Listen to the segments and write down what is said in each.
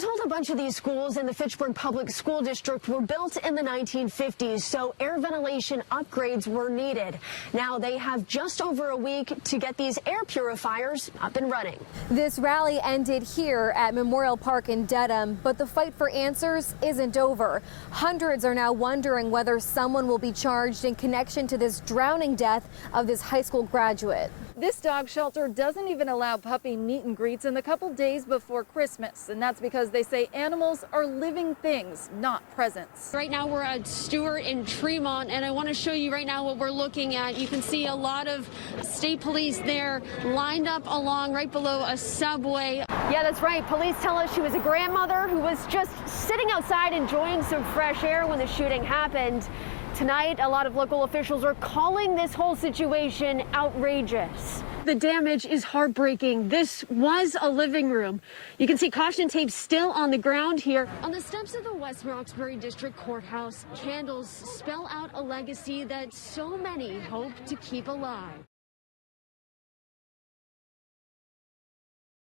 We're told a bunch of these schools in the Fitchburg Public School District were built in the 1950s, so air ventilation upgrades were needed. Now they have just over a week to get these air purifiers up and running. This rally ended here at Memorial Park in Dedham, but the fight for answers isn't over. Hundreds are now wondering whether someone will be charged in connection to this drowning death of this high school graduate. This dog shelter doesn't even allow puppy meet and greets in the couple days before Christmas, and that's because they say animals are living things, not presents. Right now we're at Stewart in Tremont, and I want to show you right now what we're looking at. You can see a lot of state police there lined up along right below a subway. Yeah, that's right. Police tell us she was a grandmother who was just sitting outside enjoying some fresh air when the shooting happened. Tonight, a lot of local officials are calling this whole situation outrageous. The damage is heartbreaking. This was a living room. You can see caution tape still on the ground here. On the steps of the West Roxbury District Courthouse, candles spell out a legacy that so many hope to keep alive.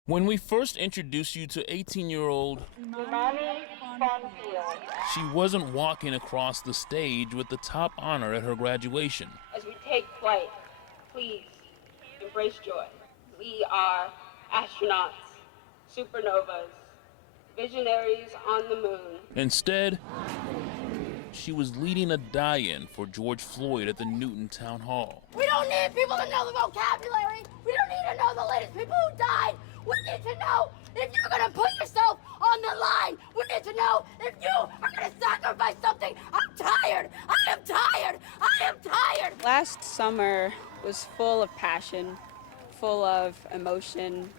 When we first introduced you to 18-year-old, she wasn't walking across the stage with the top honor at her graduation. As we take flight, please embrace joy. We are astronauts, supernovas, visionaries on the moon. Instead, she was leading a die-in for George Floyd at the Newton Town Hall. We don't need people to know the vocabulary. We don't need to know the latest people who died. We need to know if you're going to put yourself on the line. We need to know if you are going to sacrifice something. I'm tired. I am tired. I am tired. Last summer was full of passion, full of emotion,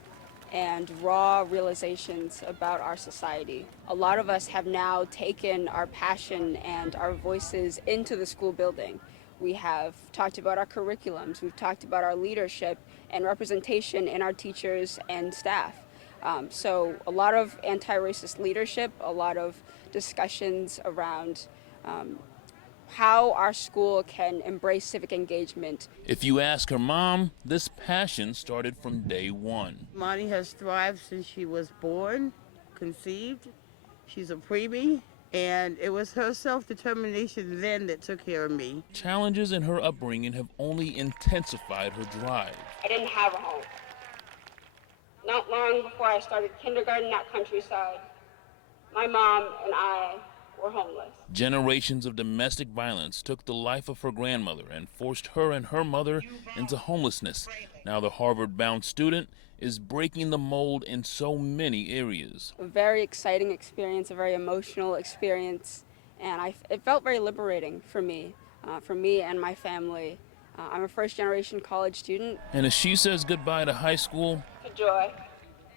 and raw realizations about our society. A lot of us have now taken our passion and our voices into the school building. We have talked about our curriculums, we've talked about our leadership and representation in our teachers and staff. So a lot of anti-racist leadership, a lot of discussions around how our school can embrace civic engagement. If you ask her mom, this passion started from day one. Monty has thrived since she was born, conceived. She's a preemie, and it was her self-determination then that took care of me. Challenges in her upbringing have only intensified her drive. I didn't have a home. Not long before I started kindergarten at Countryside, my mom and I were homeless. Generations of domestic violence took the life of her grandmother and forced her and her mother into homelessness. Now the Harvard-bound student is breaking the mold in so many areas. A very exciting experience, a very emotional experience, and it felt very liberating for me and my family. I'm a first-generation college student. And as she says goodbye to high school, To Joy,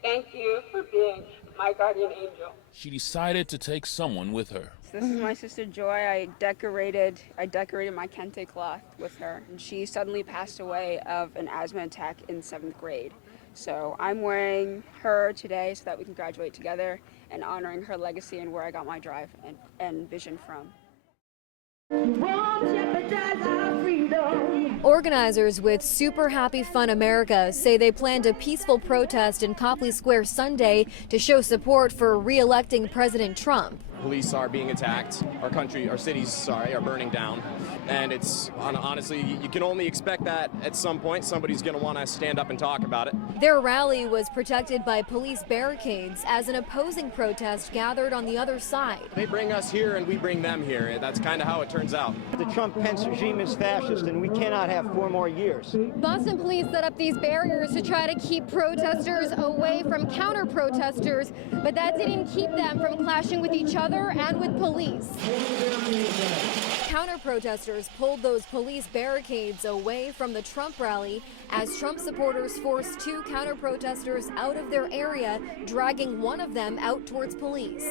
thank you for being my guardian angel. she decided to take someone with her. This is my sister Joy. I decorated my kente cloth with her, and she suddenly passed away of an asthma attack in 7th grade. So I'm wearing her today so that we can graduate together and honoring her legacy and where I got my drive and vision from. Organizers with Super Happy Fun America say they planned a peaceful protest in Copley Square Sunday to show support for re-electing President Trump. Police are being attacked. Our cities, are burning down. And it's honestly, you can only expect that at some point somebody's going to want to stand up and talk about it. Their rally was protected by police barricades as an opposing protest gathered on the other side. They bring us here and we bring them here. That's kind of how it turns out. The Trump-Pence regime is fascist, and we cannot have 4 more years. Boston police set up these barriers to try to keep protesters away from counter-protesters, but that didn't keep them from clashing with each other and with police. Counter-protesters pulled those police barricades away from the Trump rally as Trump supporters forced 2 counter-protesters out of their area, dragging one of them out towards police.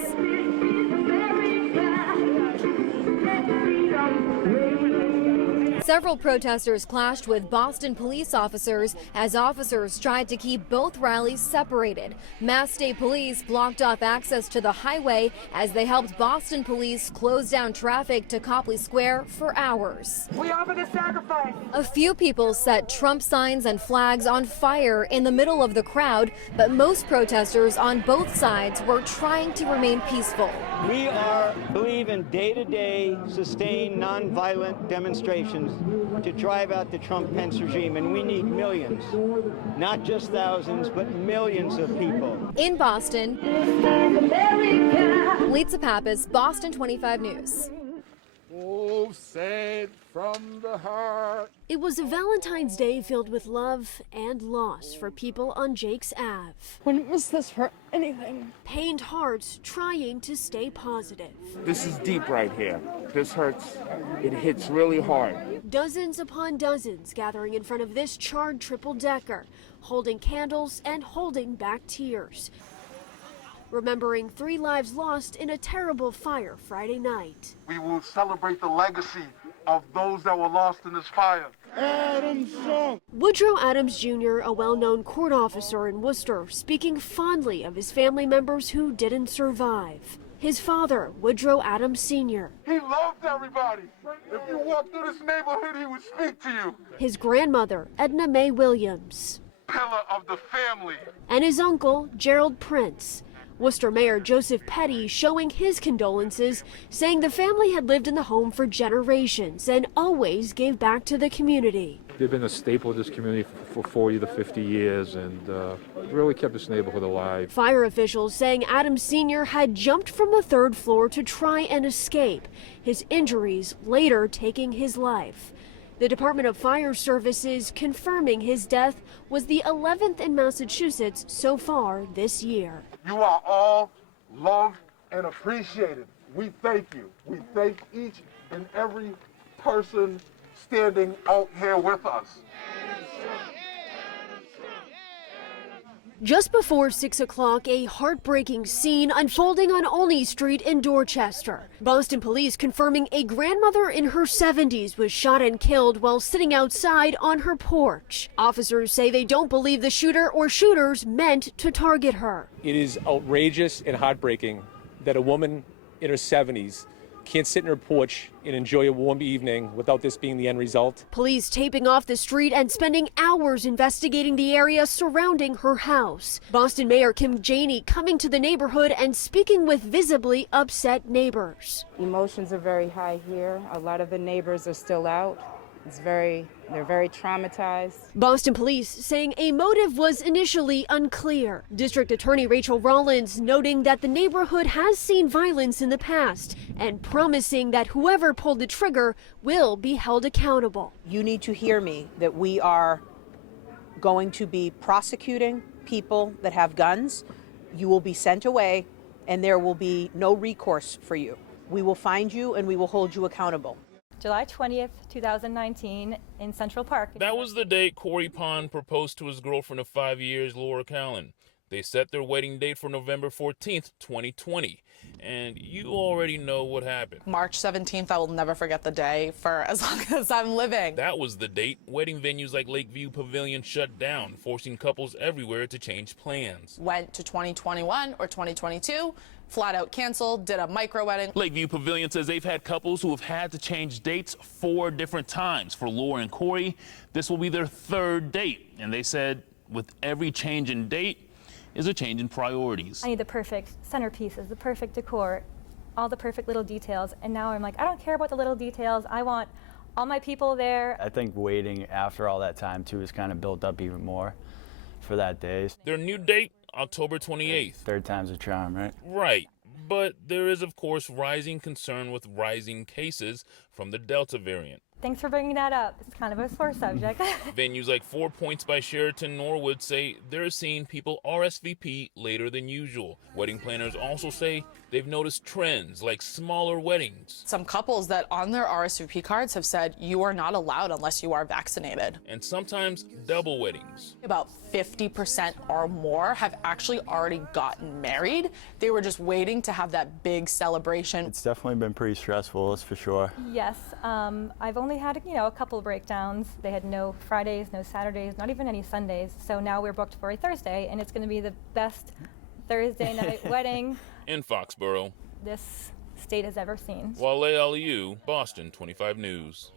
Several protesters clashed with Boston police officers as officers tried to keep both rallies separated. Mass State Police blocked off access to the highway as they helped Boston police close down traffic to Copley Square for hours. We offer the sacrifice. A few people set Trump signs and flags on fire in the middle of the crowd, but most protesters on both sides were trying to remain peaceful. We believe in day-to-day, sustained, nonviolent demonstrations to drive out the Trump-Pence regime, and we need millions, not just thousands, but millions of people. In Boston, Lisa Pappas, Boston 25 News. Oh, said from the heart. It was a Valentine's Day filled with love and loss for people on Jake's Ave. Wouldn't miss this for anything. Pained hearts trying to stay positive. This is deep right here. This hurts. It hits really hard. Dozens upon dozens gathering in front of this charred triple-decker, holding candles and holding back tears. Remembering 3 lives lost in a terrible fire Friday night. We will celebrate the legacy of those that were lost in this fire. Adams song. Woodrow Adams Jr., a well-known court officer in Worcester, speaking fondly of his family members who didn't survive. His father, Woodrow Adams Sr. He loved everybody. If you walk through this neighborhood, he would speak to you. His grandmother, Edna Mae Williams. Pillar of the family. And his uncle, Gerald Prince. Worcester Mayor Joseph Petty showing his condolences, saying the family had lived in the home for generations and always gave back to the community. They've been a staple of this community for 40 to 50 years and really kept this neighborhood alive. Fire officials saying Adams Sr. had jumped from the 3rd floor to try and escape, his injuries later taking his life. The Department of Fire Services confirming his death was the 11th in Massachusetts so far this year. You are all loved and appreciated. We thank you. We thank each and every person standing out here with us. Just before 6 o'clock, a heartbreaking scene unfolding on Olney Street in Dorchester. Boston police confirming a grandmother in her 70s was shot and killed while sitting outside on her porch. Officers say they don't believe the shooter or shooters meant to target her. It is outrageous and heartbreaking that a woman in her 70s can't sit in her porch and enjoy a warm evening without this being the end result. Police taping off the street and spending hours investigating the area surrounding her house. Boston Mayor Kim Janey coming to the neighborhood and speaking with visibly upset neighbors. Emotions are very high here. A lot of the neighbors are still out. They're very traumatized. Boston police saying a motive was initially unclear. District Attorney Rachel Rollins noting that the neighborhood has seen violence in the past and promising that whoever pulled the trigger will be held accountable. You need to hear me that we are going to be prosecuting people that have guns. You will be sent away and there will be no recourse for you. We will find you and we will hold you accountable. July 20th, 2019 in Central Park. That was the date Corey Pond proposed to his girlfriend of 5 years, Laura Callan. They set their wedding date for November 14th, 2020. And you already know what happened. March 17th, I will never forget the day for as long as I'm living. That was the date wedding venues like Lakeview Pavilion shut down, forcing couples everywhere to change plans. Went to 2021 or 2022, flat out canceled, did a micro wedding. Lakeview Pavilion says they've had couples who have had to change dates 4 different times. For Laura and Corey, this will be their 3rd date. And they said with every change in date is a change in priorities. I need the perfect centerpieces, the perfect decor, all the perfect little details. And now I'm like, I don't care about the little details. I want all my people there. I think waiting after all that time too has kind of built up even more for that day. Their new date, October 28th. 3rd time's a charm, right? Right. But there is, of course, rising concern with rising cases from the Delta variant. Thanks for bringing that up. It's kind of a sore subject. Venues like 4 Points by Sheraton Norwood say they're seeing people RSVP later than usual. Wedding planners also say they've noticed trends like smaller weddings. Some couples that on their RSVP cards have said you are not allowed unless you are vaccinated. And sometimes double weddings. About 50% or more have actually already gotten married. They were just waiting to have that big celebration. It's definitely been pretty stressful, that's for sure. Yes, I've only we had, a couple breakdowns. They had no Fridays, no Saturdays, not even any Sundays. So now we're booked for a Thursday, and it's going to be the best Thursday night wedding In Foxborough, this state has ever seen. Wale Aliu, Boston 25 News.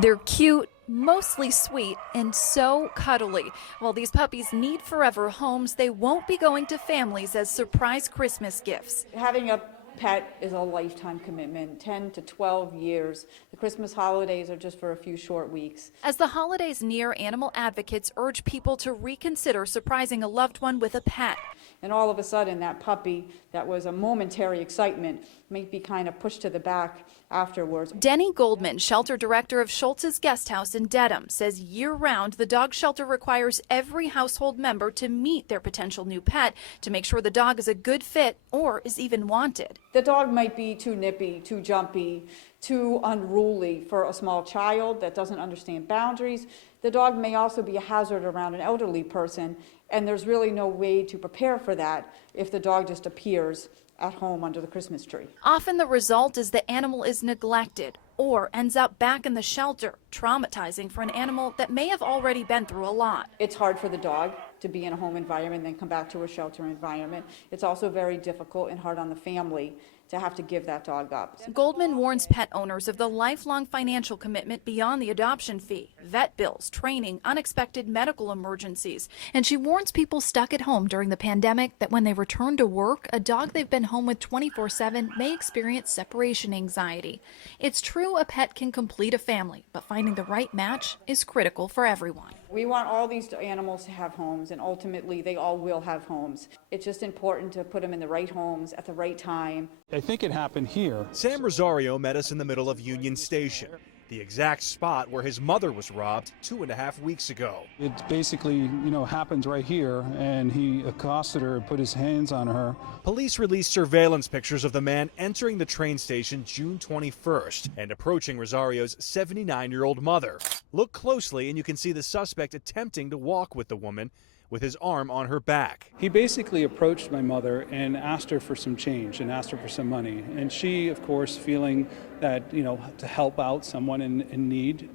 They're cute, mostly sweet, and so cuddly. While these puppies need forever homes, they won't be going to families as surprise Christmas gifts. Having a pet is a lifetime commitment, 10 to 12 years. The Christmas holidays are just for a few short weeks. As the holidays near, animal advocates urge people to reconsider surprising a loved one with a pet. And all of a sudden, that puppy that was a momentary excitement may be kind of pushed to the back afterwards. Denny Goldman, shelter director of Schultz's Guest House in Dedham, says year-round the dog shelter requires every household member to meet their potential new pet to make sure the dog is a good fit or is even wanted. The dog might be too nippy, too jumpy, too unruly for a small child that doesn't understand boundaries. The dog may also be a hazard around an elderly person, and there's really no way to prepare for that if the dog just appears at home under the Christmas tree. Often the result is the animal is neglected or ends up back in the shelter, traumatizing for an animal that may have already been through a lot. It's hard for the dog to be in a home environment and then come back to a shelter environment. It's also very difficult and hard on the family to have to give that dog up. Goldman warns pet owners of the lifelong financial commitment beyond the adoption fee, vet bills, training, unexpected medical emergencies. And she warns people stuck at home during the pandemic that when they return to work, a dog they've been home with 24/7 may experience separation anxiety. It's true a pet can complete a family, but finding the right match is critical for everyone. We want all these animals to have homes, and ultimately they all will have homes. It's just important to put them in the right homes at the right time. I think it happened here. Sam Rosario met us in the middle of Union Station, the exact spot where his mother was robbed 2.5 weeks ago. It basically, happens right here, and he accosted her and put his hands on her. Police released surveillance pictures of the man entering the train station June 21st and approaching Rosario's 79-year-old mother. Look closely and you can see the suspect attempting to walk with the woman with his arm on her back. He basically approached my mother and asked her for some change and asked her for some money. And she, of course, feeling that, to help out someone in need,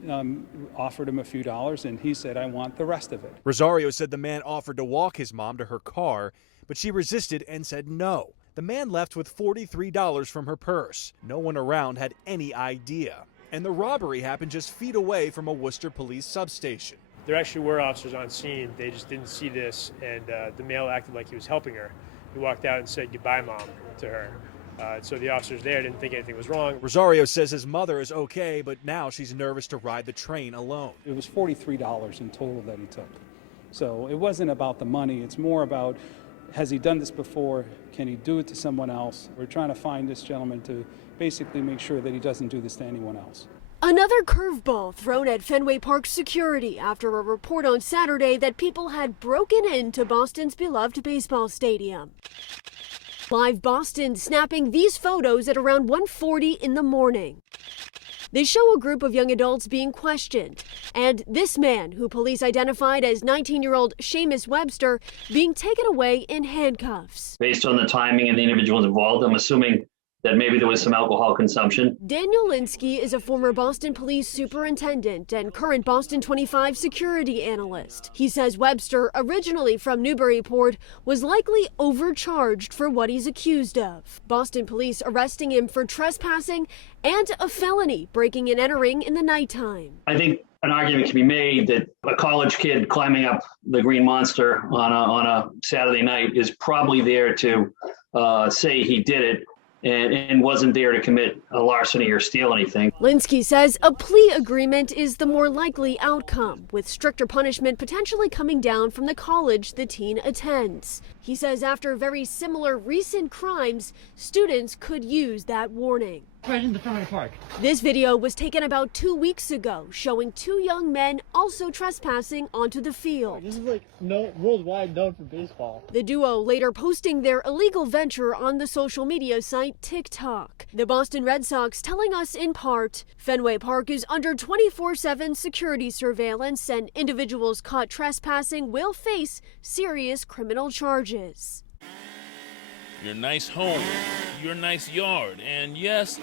offered him a few dollars, and he said, "I want the rest of it." Rosario said the man offered to walk his mom to her car, but she resisted and said no. The man left with $43 from her purse. No one around had any idea. And the robbery happened just feet away from a Worcester police substation. There actually were officers on scene. They just didn't see this, and the male acted like he was helping her. He walked out and said, "Goodbye, Mom," to her. So the officers there didn't think anything was wrong. Rosario says his mother is okay, but now she's nervous to ride the train alone. It was $43 in total that he took. So it wasn't about the money. It's more about, has he done this before? Can he do it to someone else? We're trying to find this gentleman to basically make sure that he doesn't do this to anyone else. Another curveball thrown at Fenway Park security after a report on Saturday that people had broken into Boston's beloved baseball stadium. Live Boston snapping these photos at around 1:40 in the morning. They show a group of young adults being questioned, and this man, who police identified as 19-year-old Seamus Webster, being taken away in handcuffs. Based on the timing and the individuals involved, I'm assuming that maybe there was some alcohol consumption. Daniel Linsky is a former Boston police superintendent and current Boston 25 security analyst. He says Webster, originally from Newburyport, was likely overcharged for what he's accused of. Boston police arresting him for trespassing and a felony, breaking and entering in the nighttime. I think an argument can be made that a college kid climbing up the Green Monster on a Saturday night is probably there to say he did it, and wasn't there to commit a larceny or steal anything. Linsky says a plea agreement is the more likely outcome, with stricter punishment potentially coming down from the college the teen attends. He says after very similar recent crimes, students could use that warning. Right in the Fenway Park. This video was taken about 2 weeks ago, showing two young men also trespassing onto the field. This is worldwide known for baseball. The duo later posting their illegal venture on the social media site TikTok. The Boston Red Sox telling us in part, Fenway Park is under 24/7 security surveillance and individuals caught trespassing will face serious criminal charges. Your nice home, your nice yard, and yes,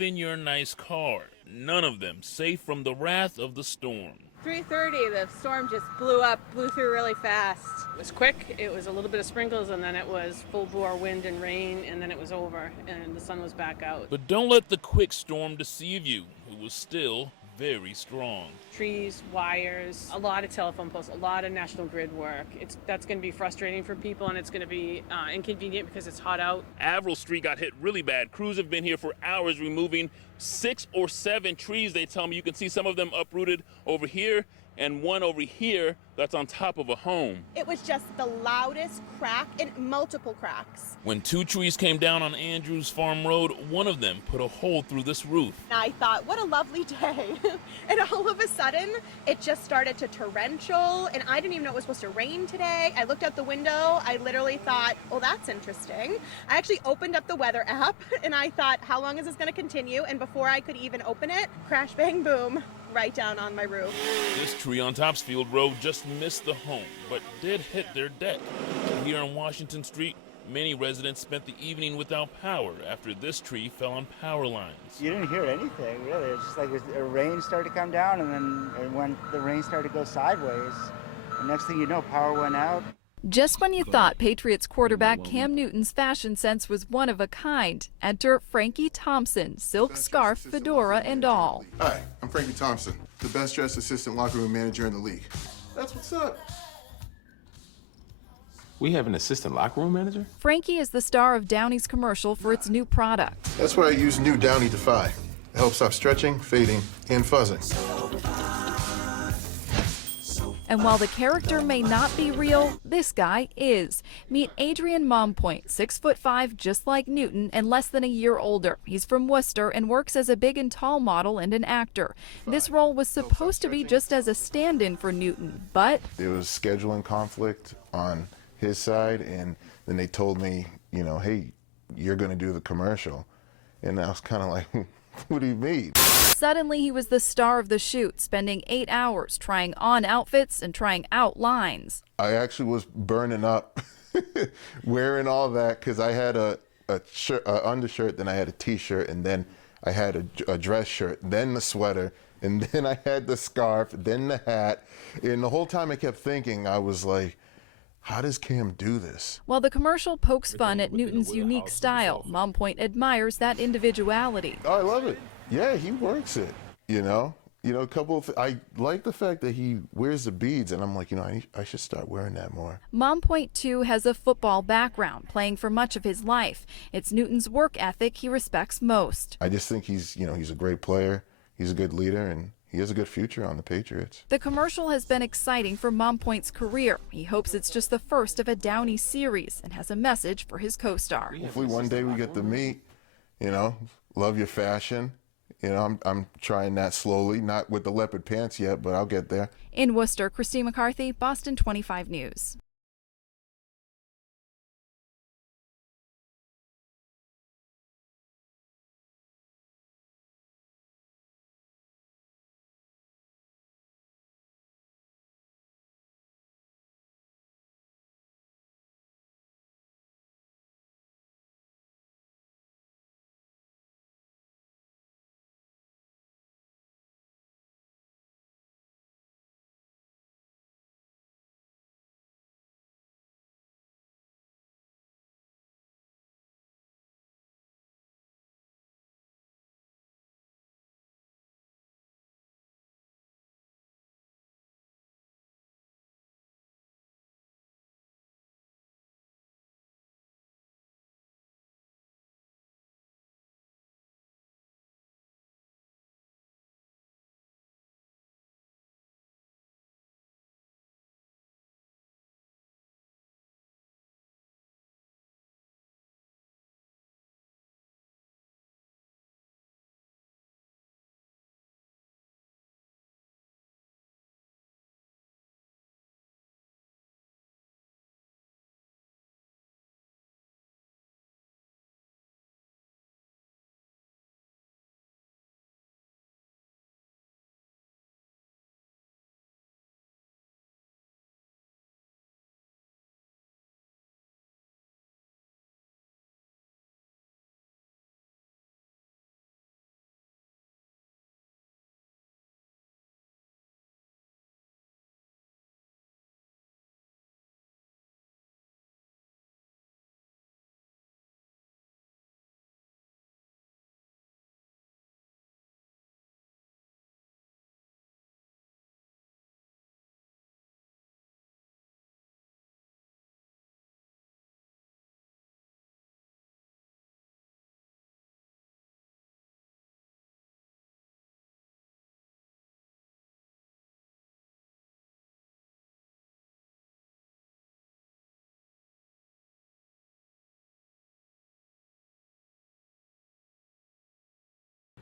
even your nice car. None of them safe from the wrath of the storm. 3:30, the storm just blew through really fast. It was quick, it was a little bit of sprinkles, and then it was full-bore wind and rain, and then it was over, and the sun was back out. But don't let the quick storm deceive you. It was still very strong. Trees, wires, a lot of telephone posts, a lot of National Grid work. That's going to be frustrating for people, and it's going to be inconvenient because it's hot out. Avril Street got hit really bad. Crews have been here for hours removing 6 or 7 trees. They tell me you can see some of them uprooted over here and one over here that's on top of a home. It was just the loudest crack and multiple cracks. When 2 trees came down on Andrews Farm Road, one of them put a hole through this roof. And I thought, what a lovely day. And all of a sudden, it just started to torrential, and I didn't even know it was supposed to rain today. I looked out the window. I literally thought, well, that's interesting. I actually opened up the weather app, and I thought, how long is this going to continue? And before I could even open it, crash, bang, boom, right down on my roof. This tree on Topsfield Road just missed the home, but did hit their deck. Here on Washington Street, many residents spent the evening without power after this tree fell on power lines. You didn't hear anything, really. It's just like a rain started to come down, and then when the rain started to go sideways, the next thing you know, power went out. Just when you thought Patriots quarterback Cam Newton's fashion sense was one of a kind, enter Frankie Thompson, silk scarf, fedora, and all. Hi, I'm Frankie Thompson, the best dressed assistant locker room manager in the league. That's what's up. We have an assistant locker room manager? Frankie is the star of Downey's commercial for its new product. That's why I use new Downey Defy. It helps stop stretching, fading, and fuzzing. And while the character may not be real, this guy is. Meet Adrian Mompoint, 6'5", just like Newton, and less than a year older. He's from Worcester and works as a big and tall model and an actor. This role was supposed to be just as a stand-in for Newton, but there was scheduling conflict on his side, and then they told me, you know, hey, you're going to do the commercial. And I was kind of like, what do you mean? Suddenly he was the star of the shoot, spending 8 hours trying on outfits and trying out lines. I actually was burning up wearing all that because I had a undershirt, then I had a t-shirt, and then I had a dress shirt, then the sweater, and then I had the scarf, then the hat. And the whole time I kept thinking, I was like, how does Cam do this? While the commercial pokes fun at Newton's unique style, Mompoint admires that individuality. Oh, I love it. Yeah, he works it, you know. A couple of I like the fact that he wears the beads, and I'm like, I should start wearing that more. Mompoint, too, has a football background, playing for much of his life. It's Newton's work ethic he respects most. I just think he's a great player, he's a good leader, and he has a good future on the Patriots. The commercial has been exciting for Mompoint's career. He hopes it's just the first of a Downey series and has a message for his co-star. Hopefully one day we get to meet, love your fashion. I'm trying that slowly, not with the leopard pants yet, but I'll get there. In Worcester, Christine McCarthy, Boston 25 News.